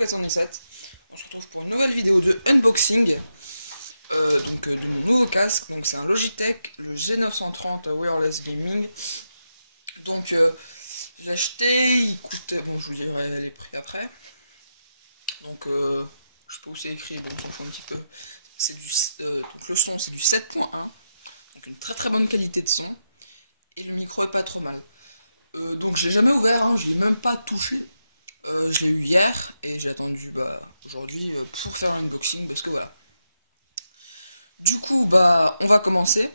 K107. On se retrouve pour une nouvelle vidéo de unboxing de mon nouveau casque. Donc c'est un Logitech, le G930 Wireless Gaming. Donc je l'ai acheté, il coûtait, bon je vous dirai les prix après. Donc je peux aussi écrire, bon on s'en fout un petit peu. C'est donc le son c'est du 7.1, donc une très bonne qualité de son. Et le micro est pas trop mal. Donc je l'ai jamais ouvert, hein, je l'ai même pas touché. Je l'ai eu hier et j'ai attendu aujourd'hui pour faire l'unboxing parce que voilà. Du coup on va commencer.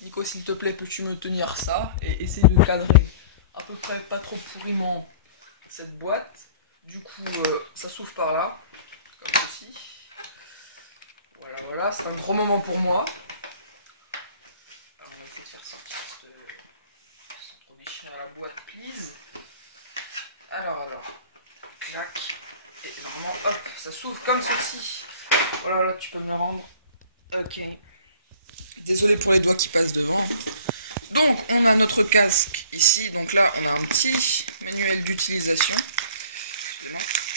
Nico, s'il te plaît, peux-tu me tenir ça et essayer de cadrer à peu près pas trop pourriment cette boîte. Du coup ça s'ouvre par là, comme ceci. Voilà, c'est un gros moment pour moi. Alors on va essayer de faire sortir sans trop déchirer la boîte, please. Alors, clac. Et normalement, hop, ça s'ouvre comme ceci. Voilà, tu peux me le rendre. Ok. Désolé pour les doigts qui passent devant. Donc, on a notre casque ici. Donc là, on a un petit manuel d'utilisation.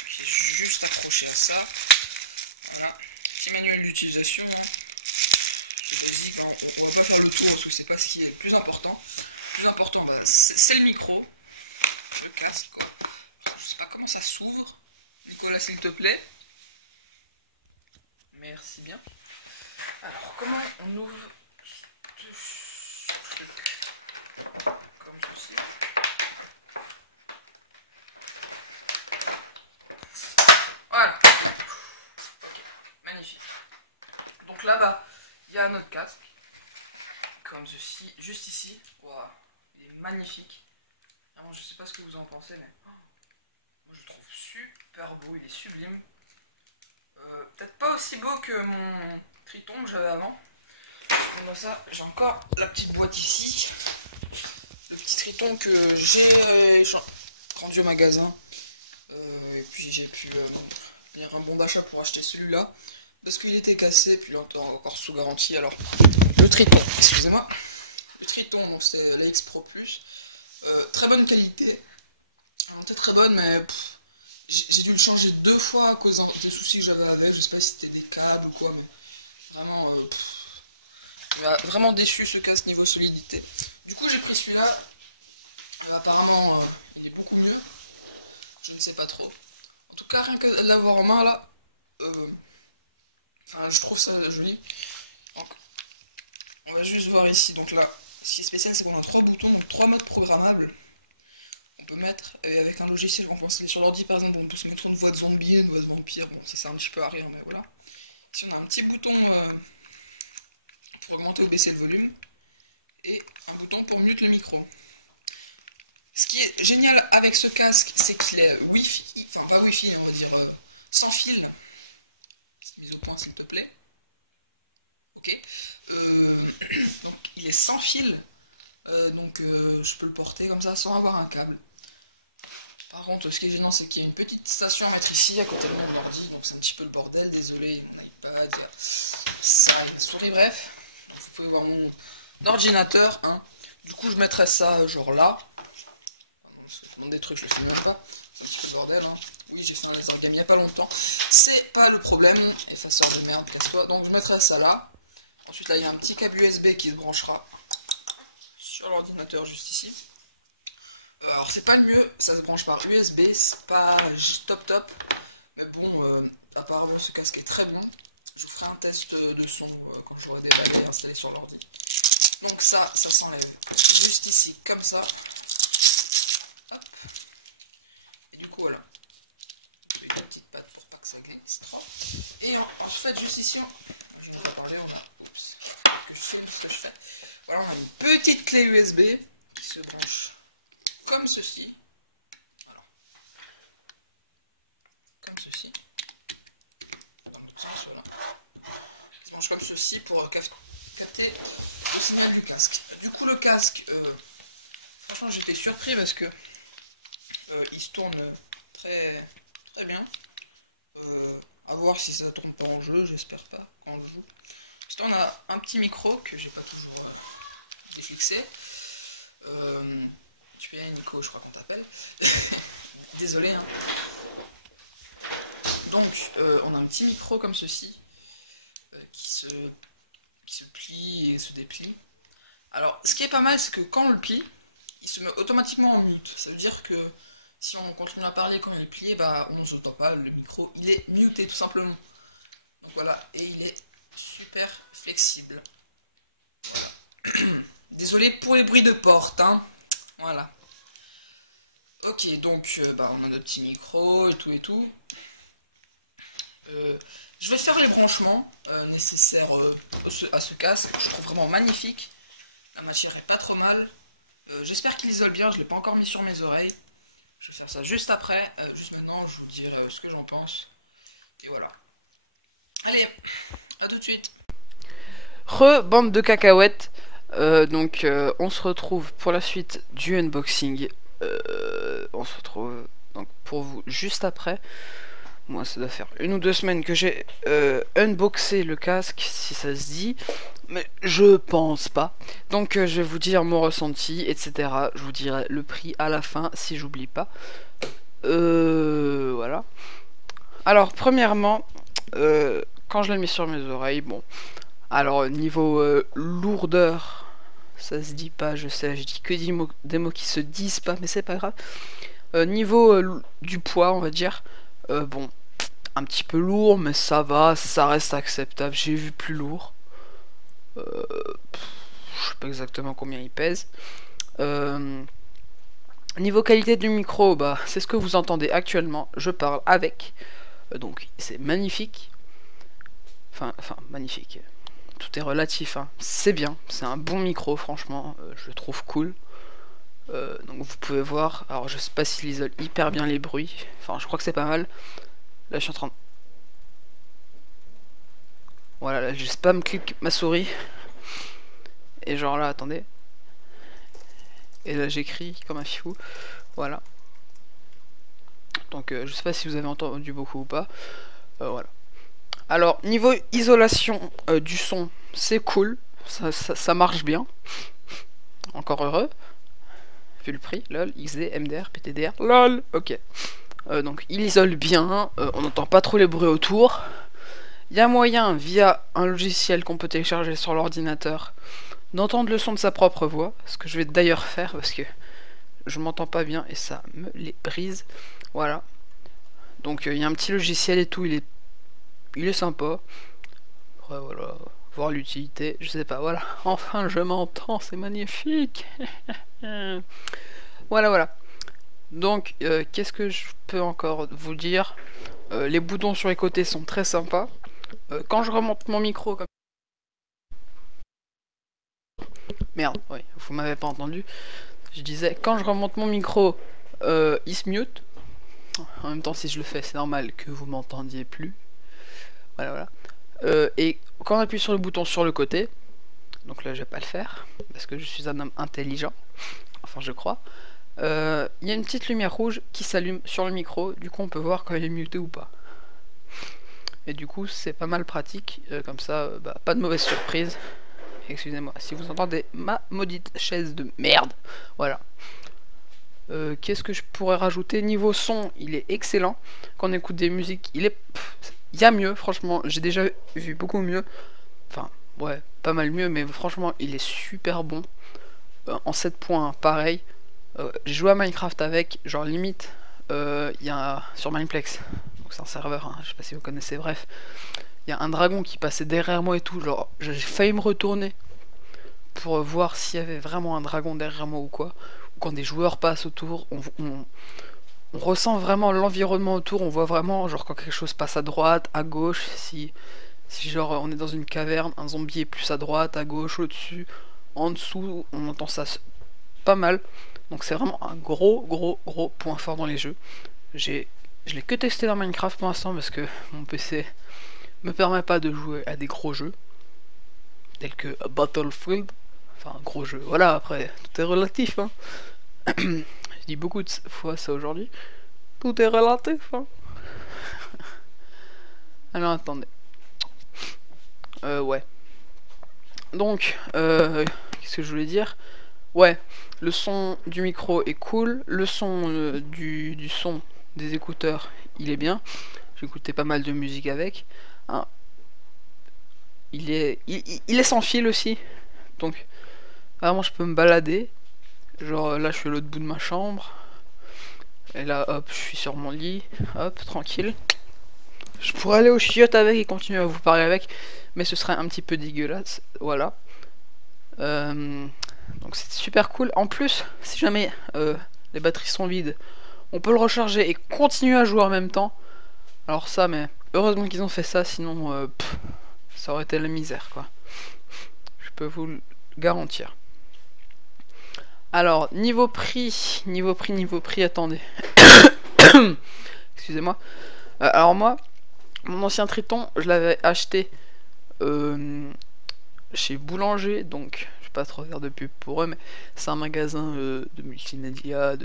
Qui est juste accroché à ça. Voilà, petit manuel d'utilisation. Ici, on ne va pas faire le tour parce que c'est pas ce qui est le plus important. Le plus important, c'est le micro. Le casque. Je sais pas comment ça s'ouvre. Nicolas, s'il te plaît. Merci bien. Alors, comment on ouvre ce truc? Comme ceci. Voilà. Magnifique. Donc là-bas, il y a notre casque. Comme ceci, juste ici. Wow. Il est magnifique. Alors, je sais pas ce que vous en pensez, mais moi je le trouve super beau, il est sublime. Peut-être pas aussi beau que mon Triton que j'avais avant. Donc ça, j'ai encore la petite boîte ici. Le petit Triton que j'ai rendu au magasin. Et puis j'ai pu lire un bon d'achat pour acheter celui-là. Parce qu'il était cassé, puis là encore sous garantie. Alors, le Triton, excusez-moi. Le Triton, donc c'est l'AX Pro Plus. Très bonne qualité. Très bonne, mais j'ai dû le changer 2 fois à cause des soucis que j'avais avec. Je sais pas si c'était des câbles ou quoi, mais vraiment, il m'a vraiment déçu ce casque niveau solidité. Du coup, j'ai pris celui-là. Apparemment, il est beaucoup mieux. Je ne sais pas trop. En tout cas, rien que de l'avoir en main là, je trouve ça joli. Donc, on va juste voir ici. Donc là, ce qui est spécial, c'est qu'on a 3 boutons, donc 3 modes programmables. On peut mettre avec un logiciel, on peut installer sur l'ordi par exemple, on peut se mettre une voix de zombie, une voix de vampire, bon ça sert un petit peu à rien, mais voilà. Ici on a un petit bouton pour augmenter ou baisser le volume, et un bouton pour mute le micro. Ce qui est génial avec ce casque, c'est qu'il est Wi-Fi, enfin pas Wi-Fi, on va dire sans fil. Petite mise au point s'il te plaît. Ok. Donc il est sans fil, donc je peux le porter comme ça sans avoir un câble. Par contre, ce qui est gênant, c'est qu'il y a une petite station à mettre ici, à côté de mon ordi, donc c'est un petit peu le bordel, désolé, mon iPad, il y a ça, il y a la souris, bref. Donc vous pouvez voir mon ordinateur, hein. Du coup, je mettrai ça, genre là. Je demande des trucs, je sais même pas, c'est un petit peu le bordel, hein. Oui, j'ai fait un laser game il n'y a pas longtemps, c'est pas le problème, effaceur de merde, casse-toi. Donc je mettrai ça là. Ensuite, là, il y a un petit câble USB qui se branchera sur l'ordinateur, juste ici. Alors c'est pas le mieux, ça se branche par USB, c'est pas top, mais bon, apparemment ce casque est très bon. Je vous ferai un test de son quand j'aurai déballé et installé sur l'ordi. Donc ça s'enlève juste ici, comme ça. Hop. Et du coup voilà, une petite patte pour pas que ça glisse trop. Et en fait juste ici, je vais en parler, oups, que je filme ce que je fais. Voilà, on a une petite clé USB qui se branche comme ceci, voilà. Comme ceci, dans le sens, voilà. Ça marche comme ceci pour capter le signal du casque. Du coup le casque, franchement j'étais surpris parce que il se tourne très bien. À voir si ça tourne pas en jeu, j'espère pas quand on le joue. Ensuite on a un petit micro que j'ai pas toujours défixé. Tu es Nico, je crois qu'on t'appelle. Désolé, hein. Donc, on a un petit micro comme ceci, qui se plie et se déplie. Alors, ce qui est pas mal, c'est que quand on le plie, il se met automatiquement en mute. Ça veut dire que si on continue à parler quand il est plié, bah on ne s'entend pas, le micro, il est muté tout simplement. Donc voilà, et il est super flexible. Voilà. Désolé pour les bruits de porte, hein. Voilà. Ok, donc bah, on a notre petit micro et tout et tout. Je vais faire les branchements nécessaires à ce casque, que je trouve vraiment magnifique. La matière est pas trop mal. J'espère qu'il isole bien, je l'ai pas encore mis sur mes oreilles. Je vais faire ça juste après, juste maintenant je vous dirai ce que j'en pense. Et voilà. Allez, à tout de suite. Bande de cacahuètes. Donc on se retrouve pour la suite du unboxing. On se retrouve donc pour vous juste après. Moi ça doit faire 1 ou 2 semaines que j'ai unboxé le casque, si ça se dit. Mais je pense pas. Donc je vais vous dire mon ressenti, etc. Je vous dirai le prix à la fin si j'oublie pas. Voilà. Alors premièrement, quand je l'ai mis sur mes oreilles, bon. Alors niveau lourdeur, ça se dit pas, je sais, je dis que des mots qui se disent pas, mais c'est pas grave. Niveau du poids, on va dire, bon, un petit peu lourd, mais ça va, ça reste acceptable. J'ai vu plus lourd. Je sais pas exactement combien il pèse. Niveau qualité du micro, bah c'est ce que vous entendez actuellement. Je parle avec, donc c'est magnifique. Enfin magnifique. Tout est relatif, hein. C'est bien, c'est un bon micro, franchement, je le trouve cool. Donc vous pouvez voir, alors je sais pas s'il isole hyper bien les bruits, enfin je crois que c'est pas mal. Là je suis en train de... Voilà, là je spam clique ma souris. Et genre là, attendez. Et là j'écris comme un fou. Voilà. Donc je sais pas si vous avez entendu beaucoup ou pas. Voilà. Alors niveau isolation du son, c'est cool. Ça marche bien. Encore heureux. Vu le prix, lol, XD, MDR, PTDR, lol, ok. Donc il isole bien, on n'entend pas trop les bruits autour. Il y a moyen, via un logiciel qu'on peut télécharger sur l'ordinateur, d'entendre le son de sa propre voix, ce que je vais d'ailleurs faire parce que je m'entends pas bien et ça me les brise. Voilà. Donc il y a un petit logiciel et tout, il est sympa. Après voilà, voir l'utilité, je sais pas, voilà. Enfin je m'entends, c'est magnifique. Voilà. Donc qu'est-ce que je peux encore vous dire? Les boutons sur les côtés sont très sympas. Quand je remonte mon micro comme... Merde, oui, vous m'avez pas entendu. Je disais, quand je remonte mon micro, il se mute. En même temps, si je le fais, c'est normal que vous m'entendiez plus. Voilà. Et quand on appuie sur le bouton sur le côté, donc là je vais pas le faire, parce que je suis un homme intelligent, enfin je crois, il y a une petite lumière rouge qui s'allume sur le micro, du coup on peut voir quand il est muté ou pas. Et du coup c'est pas mal pratique, comme ça, bah, pas de mauvaise surprise. Excusez-moi, si vous entendez ma maudite chaise de merde. Voilà. Qu'est-ce que je pourrais rajouter? Niveau son, il est excellent. Quand on écoute des musiques, il y a mieux, franchement. J'ai déjà vu beaucoup mieux. Enfin, ouais, pas mal mieux, mais franchement, il est super bon. En 7 points, pareil. J'ai joué à Minecraft avec, genre limite, il y a sur Mineplex. Donc c'est un serveur, hein, je sais pas si vous connaissez, bref. Il y a un dragon qui passait derrière moi et tout, genre j'ai failli me retourner pour voir s'il y avait vraiment un dragon derrière moi ou quoi. Ou quand des joueurs passent autour, on ressent vraiment l'environnement autour, on voit vraiment genre quand quelque chose passe à droite, à gauche, si genre on est dans une caverne, un zombie est plus à droite, à gauche, au-dessus, en dessous, on entend ça pas mal. Donc c'est vraiment un gros point fort dans les jeux. Je l'ai que testé dans Minecraft pour l'instant parce que mon PC me permet pas de jouer à des gros jeux tels que Battlefield, enfin gros jeu, voilà, après tout est relatif, hein. Je dis beaucoup de fois ça aujourd'hui, tout est relatif, hein. Alors attendez, ouais, donc qu'est-ce que je voulais dire? Ouais, le son du micro est cool, le son du son des écouteurs il est bien. peux écouter pas mal de musique avec. Hein. Il est sans fil aussi, donc vraiment je peux me balader. Genre là je suis à l'autre bout de ma chambre, et là hop je suis sur mon lit, hop tranquille. Je pourrais aller au chiottes avec et continuer à vous parler avec, mais ce serait un petit peu dégueulasse, voilà. Donc c'est super cool. En plus, si jamais les batteries sont vides, on peut le recharger et continuer à jouer en même temps. Alors ça, mais heureusement qu'ils ont fait ça, sinon ça aurait été la misère, quoi. Je peux vous le garantir. Alors, niveau prix, attendez. Excusez-moi. Alors moi, mon ancien Triton, je l'avais acheté chez Boulanger, donc je vais pas trop faire de pub pour eux, mais c'est un magasin de multimédia,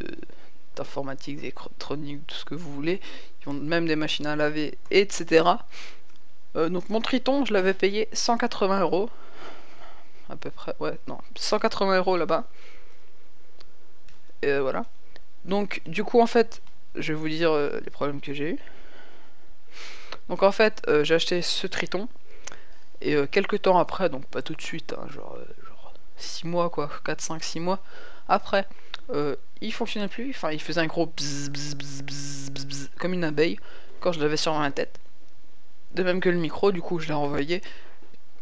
d'informatique, d'électronique, tout ce que vous voulez. Ils ont même des machines à laver, etc. Donc mon Triton, je l'avais payé 180 €. À peu près, ouais, non, 180 € là-bas. Et voilà. Donc du coup en fait, je vais vous dire les problèmes que j'ai eu. Donc en fait, j'ai acheté ce Triton. Et quelques temps après, donc pas tout de suite, hein, genre 6 mois quoi, 4, 5, 6 mois après, il fonctionnait plus, enfin il faisait un gros bzz, bzz, bzz, bzz, bzz, bzz, comme une abeille quand je l'avais sur ma tête. De même que le micro, du coup je l'ai renvoyé.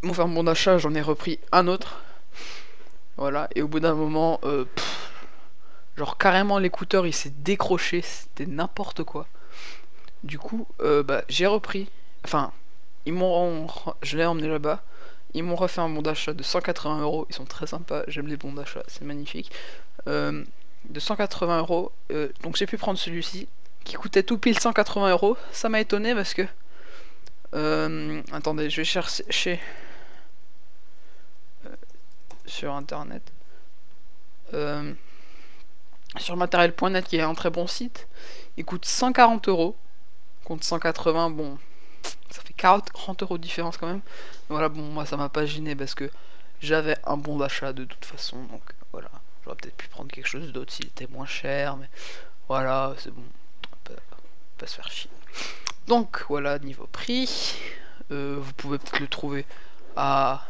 Mon d'achat, j'en ai repris un autre. Voilà, et au bout d'un moment, genre carrément l'écouteur il s'est décroché, c'était n'importe quoi. Du coup, bah j'ai repris, enfin, je l'ai emmené là-bas. Ils m'ont refait un bon d'achat de 180 €. Ils sont très sympas, j'aime les bons d'achat, c'est magnifique. De 180 €. Donc j'ai pu prendre celui-ci qui coûtait tout pile 180 €. Ça m'a étonné parce que. Attendez, je vais chercher sur internet. Sur matériel.net qui est un très bon site. Il coûte 140 € contre 180. Bon, ça fait 40 € de différence quand même. Voilà, bon, moi ça m'a pas gêné parce que j'avais un bon d'achat de toute façon, donc voilà. J'aurais peut-être pu prendre quelque chose d'autre s'il était moins cher, mais voilà, c'est bon, on peut pas se faire chier. Donc voilà, niveau prix, vous pouvez peut-être le trouver à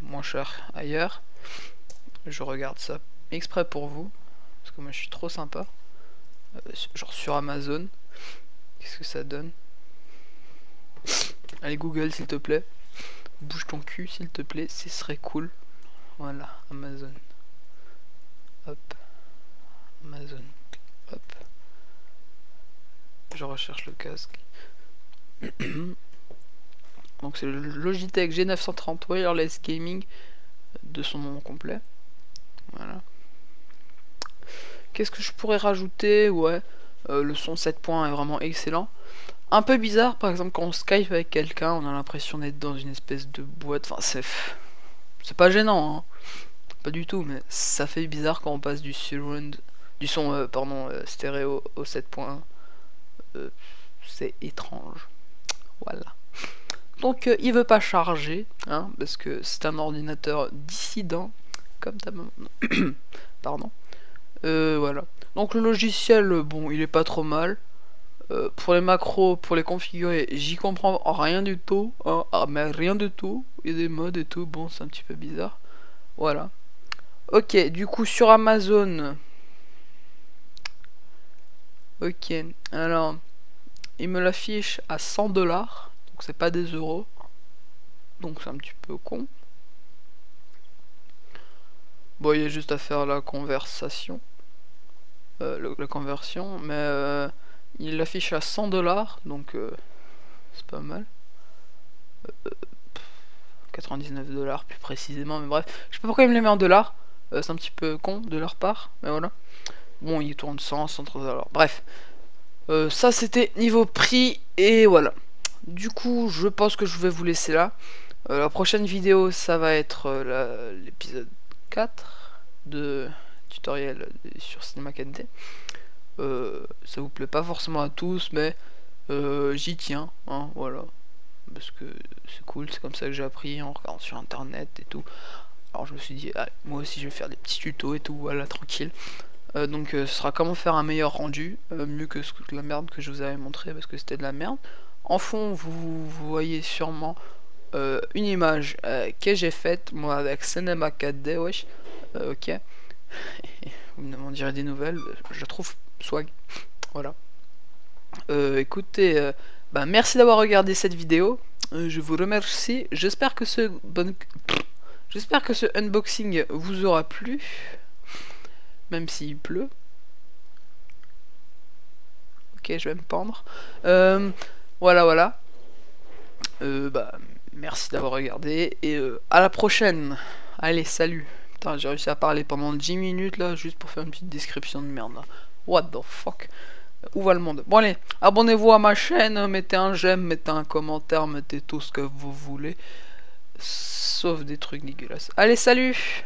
moins cher ailleurs. Je regarde ça exprès pour vous, parce que moi je suis trop sympa. Genre sur Amazon, qu'est-ce que ça donne? Allez Google s'il te plaît. Bouge ton cul s'il te plaît, ce serait cool. Voilà, Amazon. Hop. Amazon. Hop. Je recherche le casque. Donc c'est le Logitech G930 Wireless Gaming de son nom complet. Voilà. Qu'est-ce que je pourrais rajouter? Ouais, le son 7 points est vraiment excellent. Un peu bizarre, par exemple, quand on Skype avec quelqu'un, on a l'impression d'être dans une espèce de boîte. Enfin, c'est pas gênant, hein. Pas du tout, mais ça fait bizarre quand on passe du surround, du son, stéréo au 7 points. C'est étrange. Voilà. Donc, il veut pas charger, hein, parce que c'est un ordinateur dissident, comme ta maman. Pardon. Voilà. Donc, le logiciel, bon, il est pas trop mal. Pour les macros, pour les configurer, j'y comprends rien du tout, hein, mais rien du tout. Il y a des modes et tout, bon, c'est un petit peu bizarre. Voilà. Ok, du coup, sur Amazon. Ok, alors, il me l'affiche à 100 $, donc c'est pas des euros. Donc c'est un petit peu con. Bon, il y a juste à faire la conversation. La conversion, mais il l'affiche à 100 $, donc c'est pas mal. 99 $ plus précisément, mais bref, je sais pas pourquoi il me les met en dollars, c'est un petit peu con de leur part, mais voilà. Bon, il tourne 100, 130 $. Bref, ça c'était niveau prix, et voilà. Du coup, je pense que je vais vous laisser là. La prochaine vidéo, ça va être l'épisode 4 de tutoriel sur Cinema 4D. Ça vous plaît pas forcément à tous, mais j'y tiens, hein, voilà. Parce que c'est cool, c'est comme ça que j'ai appris en regardant sur internet et tout. Alors je me suis dit, ah, moi aussi je vais faire des petits tutos et tout, voilà, tranquille. Donc ce sera comment faire un meilleur rendu, mieux que la merde que je vous avais montré parce que c'était de la merde. En fond, vous voyez sûrement une image que j'ai faite moi avec Cinema 4D, wesh. Ok. Vous me demanderez des nouvelles, je trouve swag. Voilà. Écoutez, bah, merci d'avoir regardé cette vidéo. Je vous remercie. J'espère que ce unboxing vous aura plu, même s'il pleut. Ok, je vais me pendre. Voilà. Bah, merci d'avoir regardé et à la prochaine. Allez, salut. Putain, j'ai réussi à parler pendant 10 minutes là, juste pour faire une petite description de merde là. What the fuck? Où va le monde? Bon allez, abonnez-vous à ma chaîne, mettez un j'aime, mettez un commentaire, mettez tout ce que vous voulez. Sauf des trucs dégueulasses. Allez, salut!